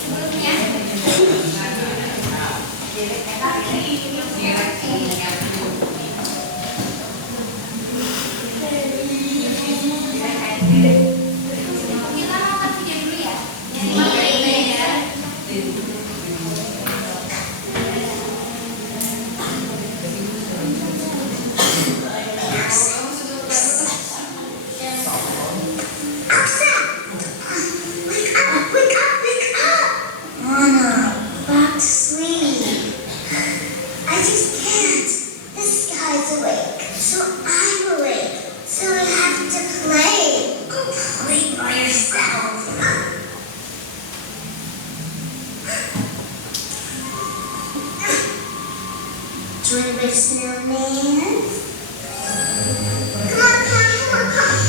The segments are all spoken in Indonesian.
Sebelumnya just can't. The sky's awake, so I'm awake. So we have to play. Go play by yourself. Do you want to make snowman? Come on, come on.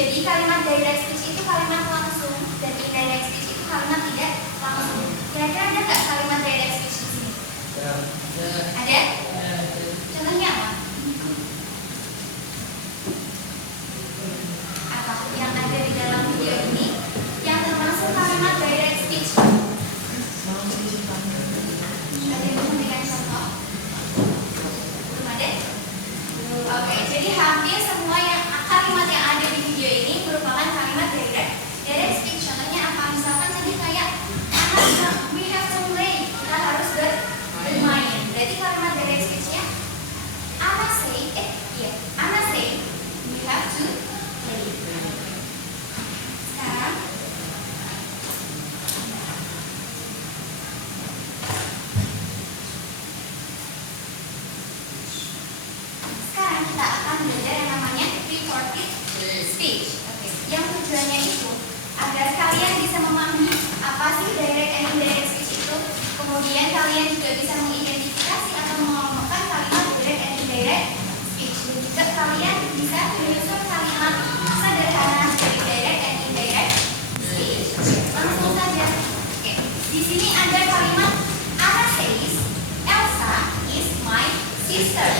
Jadi kalimat direct speech itu kalimat langsung dan indirect speech itu kalimat tidak langsung. Kira-kira ada nggak kalimat direct speech di sini? Ada? Contohnya apa? Apa yang ada di dalam video ini yang termasuk kalimat direct speech? Ada yang memberikan contoh? Belum ada? Oke, jadi hampir semua kalimat yang ada di video ini merupakan kalimat direct speech. Contohnya apa? Misalkan tadi kayak we have to play, kita harus bermain. Berarti kalimat direct speech-nya Anna say we have to play. Sekarang kita akan belajar yang namanya reported speech. Yang tujuannya itu agar kalian bisa memahami apa sih direct and indirect speech itu. Kemudian kalian juga bisa mengidentifikasi atau mengelompokkan kalimat direct and indirect speech. Dan juga kalian bisa menyusun kalimat sederhana dari direct and indirect speech. Langsung saja. Di sini ada kalimat Anna says Elsa is my sister.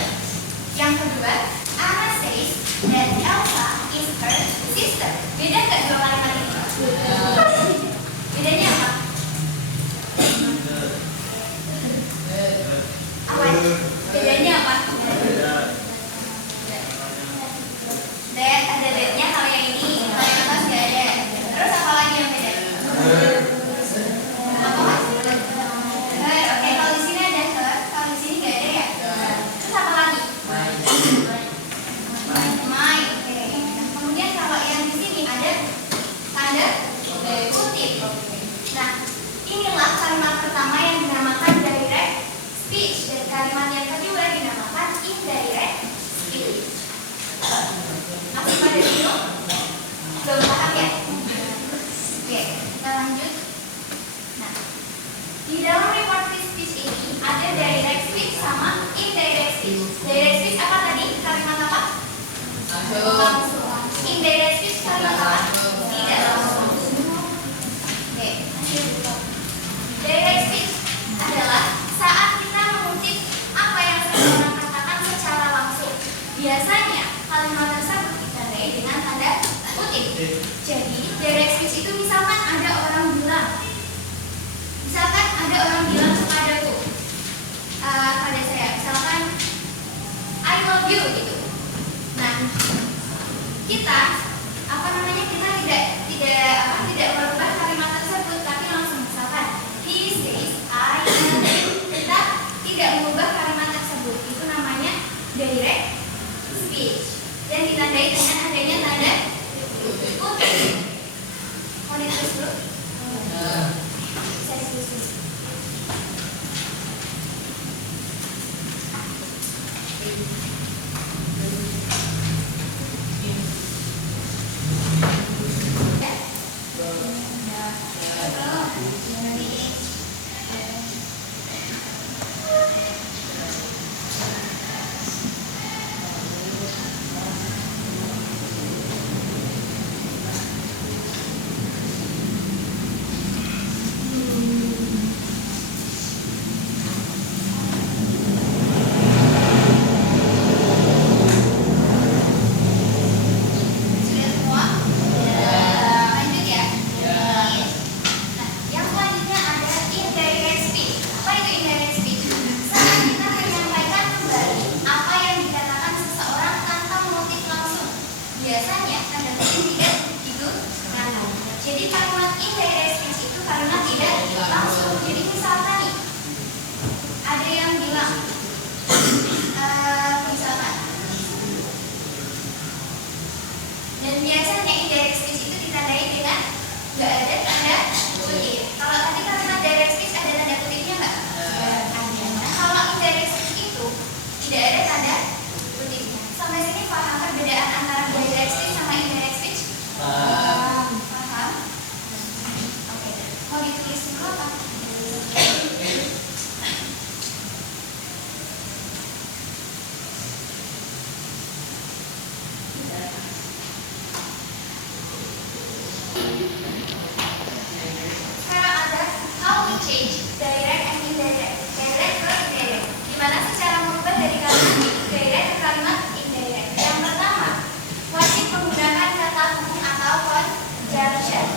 Yang kedua, Anna says that Elsa is her sister. Beda nggak dua kalimat ini? Bedanya apa? Bedanya apa? That ada that-nya kalau yang ini, kalau yang atas nggak ada. Terus apa lagi yang beda? Apa? Her. Oke, kalau di sini ada her, kalau di sini nggak ada ya. Terus apa lagi? My. Oke. Kemudian kalau yang di sini ada tanda kutip. Nah, inilah kalimat pertama yang dinamakan direct speech dan kalimat yang kedua dinamakan indirect speech. Masih pada bingung? Belum paham ya? Oke, kita lanjut. Nah, di dalam reported speech ini ada direct speech sama indirect speech. Direct speech apa tadi? Kalimat apa? Langsung. Indirect speech kalimat apa? Tidak langsung. Oke, lanjut. Direct speech adalah saat kita mengutip apa yang seseorang katakan secara langsung. Biasanya kalimat tersebut ditandai dengan tanda kutip. Jadi direct speech itu misalkan ada orang bilang kepadaku, pada saya, misalkan I love you gitu. Nah, kita tidak merubah kalimat tersebut, tapi langsung misalkan he says I love you. Kita tidak mengubah kalimat tersebut. Sudah semua? Lanjut ya. Nah, yang selanjutnya ada indirect speech. Apa itu indirect speech? Saat kita menyampaikan kembali apa yang dikatakan seseorang tanpa motif langsung. Biasanya tanda kutip tidak digunakan. Jadi kalimat indirect speech itu kalimat tidak langsung. Jadi misalkan nih, ada yang bilang, misalkan, dan biasanya indirect speech itu ditandai dengan nggak ada tanda kutip. Kalau tadi kalimat direct speech ada tanda kutipnya nggak? Ada. Nah, kalau indirect speech itu tidak ada tanda kutipnya. Sampai sini paham perbedaan antara direct speech sama indirect speech? Paham? Oke. Mau ditulis dulu apa? Sekarang ada how we change direct and indirect. Direct ke indirect. Gimana sih cara merubah dari kalimat direct ke kalimat indirect? Yang pertama, wajib menggunakan kata hubung atau conjunction.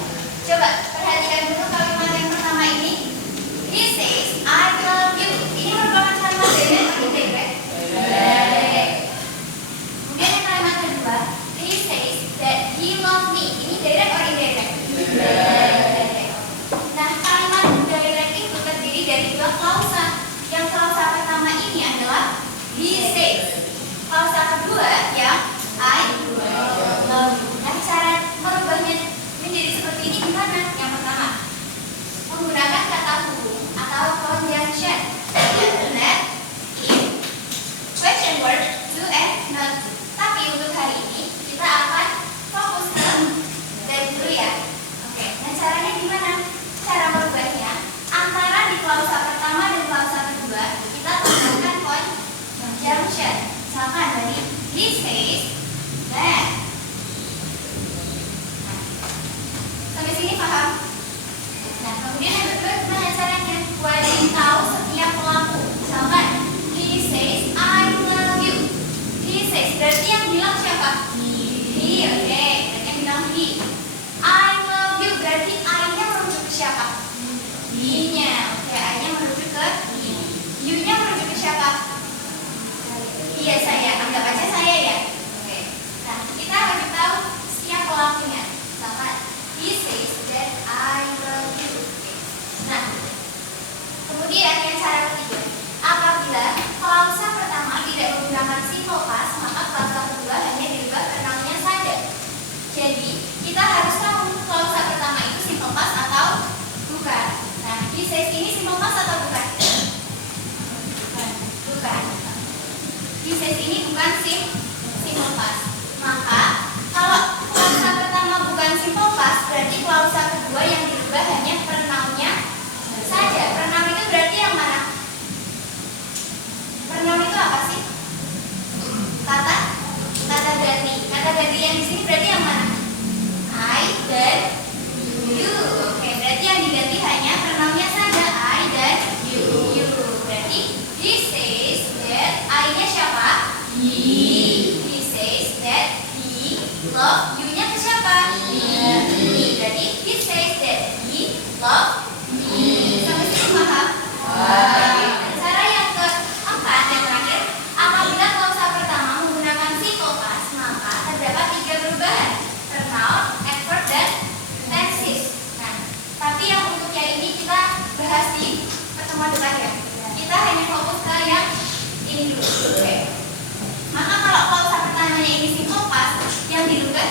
Coba perhatikan dulu kalimat yang pertama ini. He says, I love you. Ini merupakan kalimat direct atau indirect? Direct. Kemudian yang kalimat kedua, he says that he loves me. Ini direct or indirect? Direct. Nah, kalimat direct itu terdiri dari dua klausa. Yang klausa pertama ini adalah he says. Klausa kedua yang I love you. Nah, cara merubahnya menjadi seperti ini gimana? Yang pertama, menggunakan kata hubung atau conjunction. Yang benar in question word to and not to. Tapi untuk hari ini kita akan fokus ke dari dulu ya. Oke, nah caranya gimana? Cara merubahnya antara di klausa pertama dan klausa kedua kita tambahkan conjunction. Misalkan dari he says that. Nah, sampai sini paham? Nah, kemudian yang kedua gimana caranya? Wajib tahu setiap pelaku. Misalkan he says I love you. He says berarti yang bilang siapa? He. Oke, berarti yang bilang he. I love you berarti I-nya merujuk ke siapa? He-nya. Oke, I-nya merujuk ke he. You-nya merujuk ke siapa? Iya, saya. Anggap aja saya ya. Oke. Nah, kita wajib tahu setiap pelakunya. Misalkan he says that I love you. Oke. Nah, kemudian yang cara ketiga, apabila klausa pertama tidak menggunakan simple past, maka klausa kedua hanya dirubah ke noun-nya saja. Jadi, kita harus tahu klausa pertama itu simple past atau bukan. Nah, he says ini simple past atau bukan? Bukan. He says ini bukan simple past. Maka, kalau klausa pertama bukan simple past, berarti klausa kedua yang dirubah hanya pronoun-nya saja. Pronoun itu berarti yang mana? Pronoun itu apa sih? Kata ganti. Kata ganti yang di sini berarti yang mana? I dan you. Oke, berarti yang diganti hanya pronounnya saja. I dan you. Berarti he says that I-nya siapa? He. He says that he love you-nya ke siapa? Me. Berarti he says that he love me. Sampai sini paham? Dan cara yang keempat dan terakhir, apabila klausa pertama menggunakan simple past, maka terdapat 3 perubahan: pronoun, adverb, dan tenses. Nah, tapi yang untuk yang ini kita bahas di pertemuan depan ya. Kita hanya fokus ke yang ini dulu. Oke. Maka kalau klausa pertamanya ini simple past, yang dirubah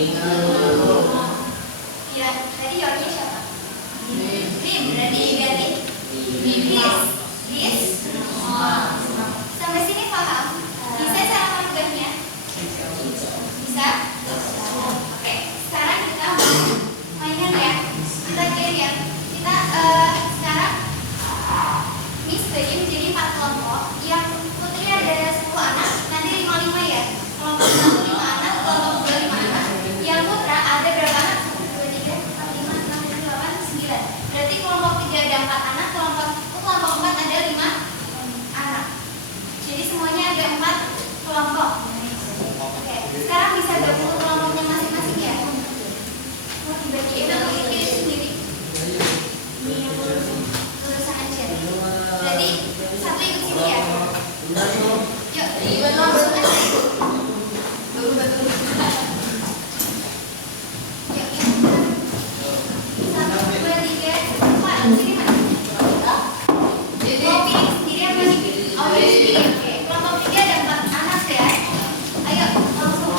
Ya, tadi jawabnya siapa? Lim, berarti diganti bis. Sampai sini paham? Bisa cara mengubahnya? Bisa? Oke, sekarang kita mainan ya. Kita game ya. Kita sekarang Miss bagi menjadi 4 kelompok. Yang putri ada 10 anak, nanti 5-5 ya. Kelompok 1 5 anak, kelompok 2 5 anak. Yang putra ada berapa anak? 1, 2, 3, 4, 5, 6, 7, 8, 9. Berarti kelompok 3 ada 4 anak, kelompok 4 ada 5 anak. Jadi semuanya ada 4 kelompok. Oke, sekarang bisa gabung kelompoknya masing-masing ya. Mau dibagiin atau dipilih sendiri? Tulisan aja. Jadi satu ikut sini ya. Yuk, langsung aja. Betul. Yuk. 1, 2, 3, 4. Sini Mas. Mau pilih sendiri apa dipilih? Oh, pilih sendiri. Oke. Kelompok 3 ada 4 anak ya. Ayo, langsung.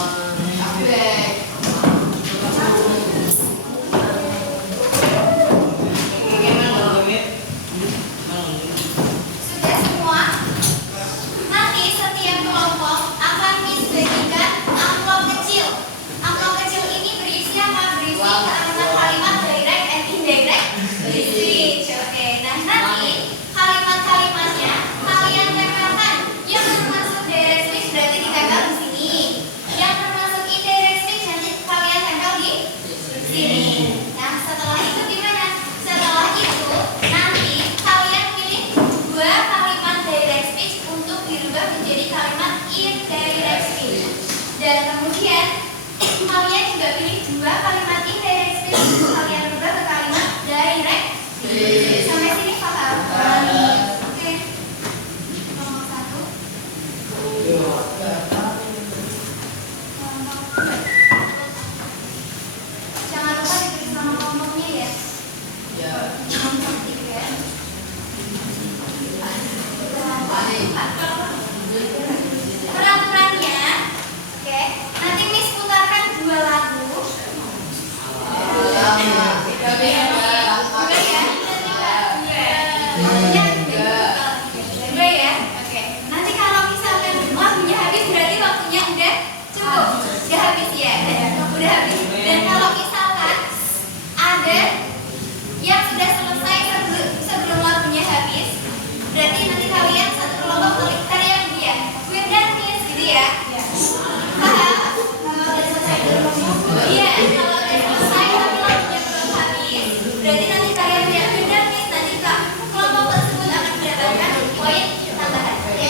Sudah semua? Nanti setiap kelompok akan Miss bagikan amplop kecil. Amplop kecil ini berisi apa? Berisi kalimat-kalimat direct and indirect speech. Oke, nah nanti kalimat-kalimatnya kalian tempelkan. Yang termasuk direct speech berarti ditempel di sini. Yang termasuk indirect speech nanti kalian tempel di sini. Nah, setelah itu gimana? Setelah itu nanti kalian pilih 2 kalimat direct speech untuk dirubah menjadi kalimat indirect speech. Dan kemudian kalian juga pilih 2 kalimat indirect speech untuk kalian rubah ke kalimat direct speech. Sampai sini paham? Oke. Nomor 1. Jangan lupa ditulis nama kelompoknya ya. Kelompok 3. Peraturannya, oke. Nanti Miss putarkan 2 lagu. Dua ya. Oke. Nanti kalau misalkan waktunya habis berarti waktunya udah cukup. Udah habis ya. Udah habis. Dan kalau misalkan ada yang sudah selesai sebelum waktunya habis, berarti nanti kalian satu kelompok teriak dia, "We're done, Miss," gitu ya. Paham? Kalau udah selesai iya, kalau udah selesai tapi waktunya belum habis, berarti nanti kalian teriak, "We're done, Miss." Nanti kelompok tersebut akan mendapatkan poin tambahan. Oke.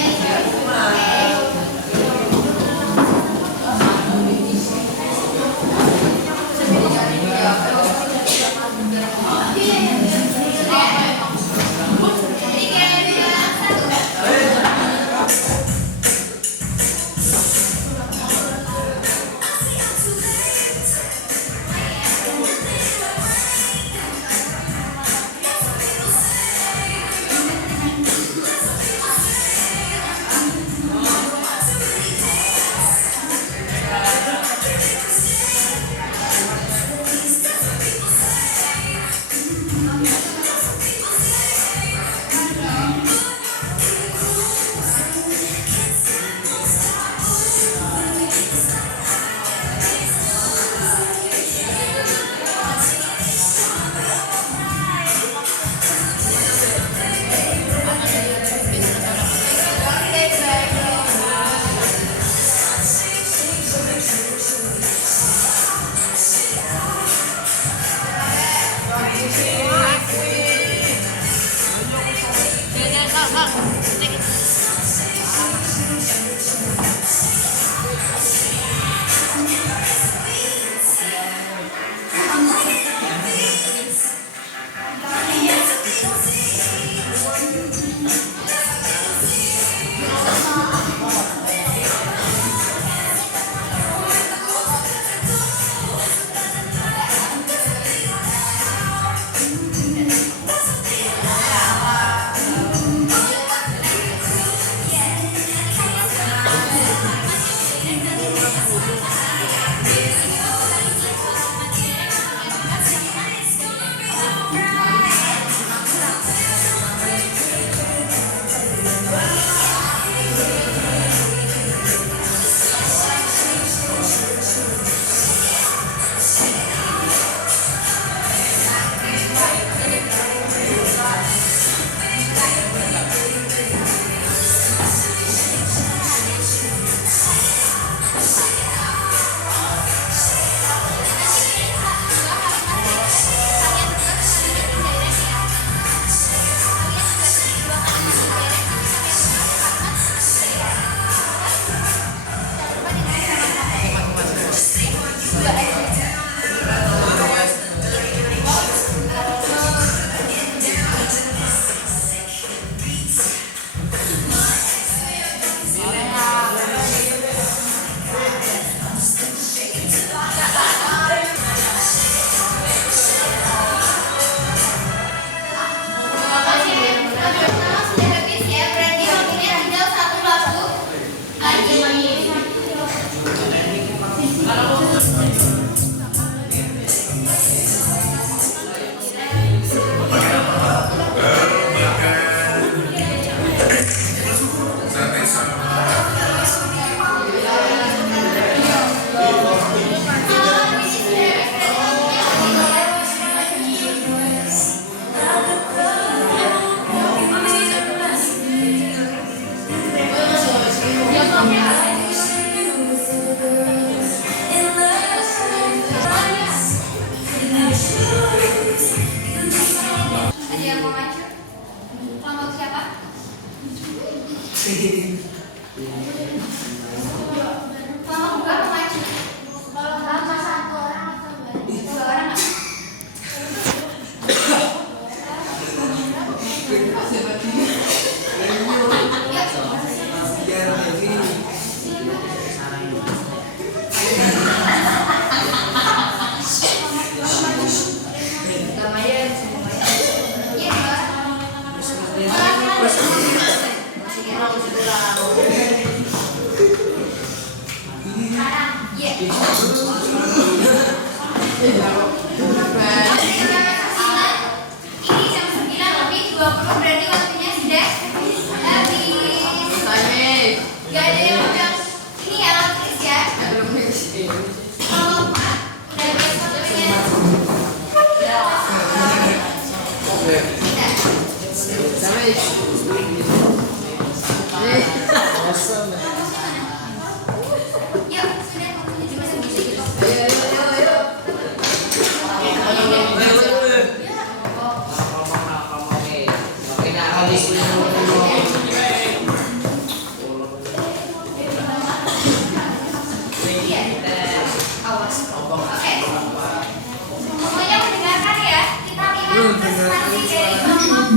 presentasi dari kelompok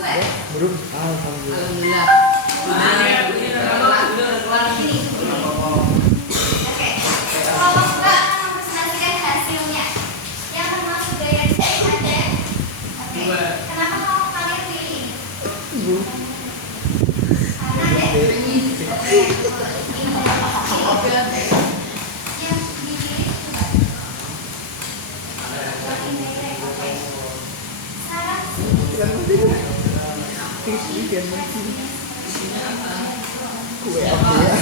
2. Buruk. Alhamdulillah. Ini. Oke. Kelompok 2 akan mempresentasikan hasilnya. Yang termasuk gaya desain ada. Oke. Kenapa kamu kalian pilih ini? Karena ada ini. Yang dipilih coba. Oke. Sarah. Kue apa ya?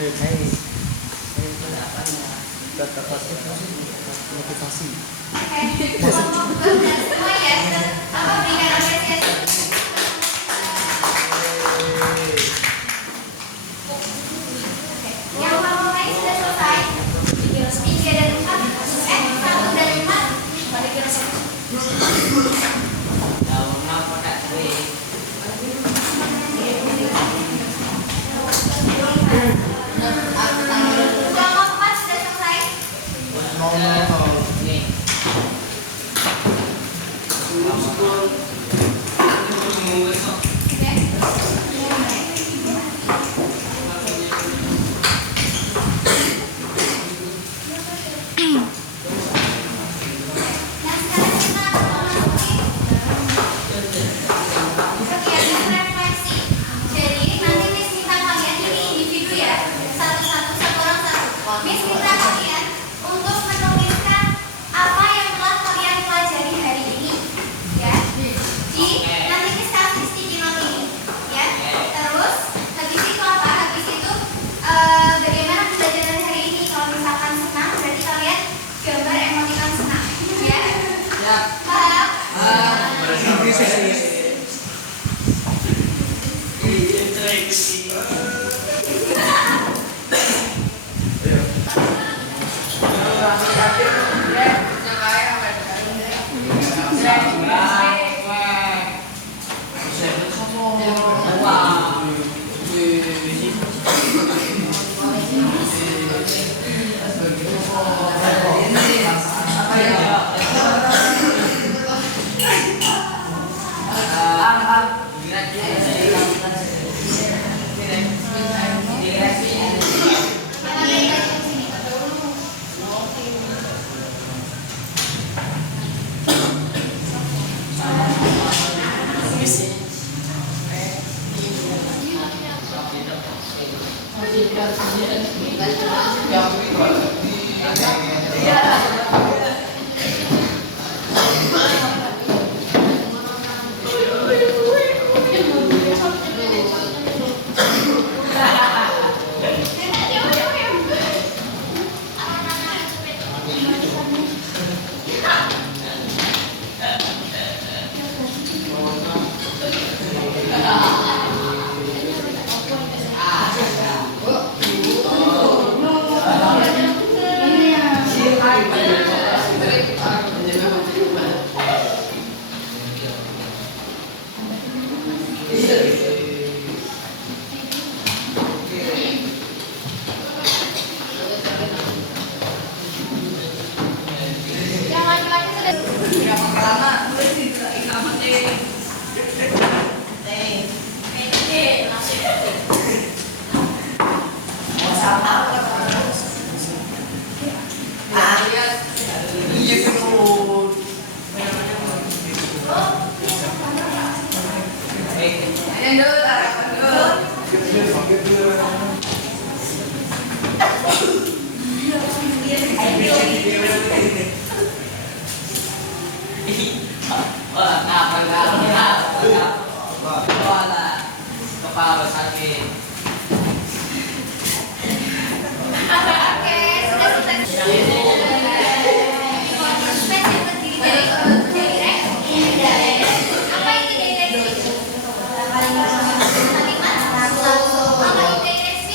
Ayo main. Kata motivasi. Oke. Kelompok 2 dan semua ya. Apa berikan apresiasi. Yang kamu lain sudah selesai. 3 dan 4. 1 dan 5. Kelompok 4 sudah selesai. Nah, sekarang kita akan memasuki kegiatan refleksi. Jadi nanti Miss minta kalian ini individu ya, satu orang satu. Miss minta kalian untuk menuliskan apa yang telah kalian pelajari hari ini, ya. Nanti Miss kasih sticky note ini, ya. Terus habis itu apa? Habis itu bagaimana pembelajaran hari ini? Kalau misalkan senang, berarti kalian gambar emoticon senang, ya. Paham? Yang laki-laki sudah Kepala sakit. Oke, sudah selesai. Apa itu direksi? Apa itu direksi?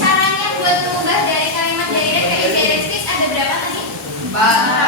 Caranya buat mengubah dari kalimat direct ke indirect speech ada berapa tadi? 4.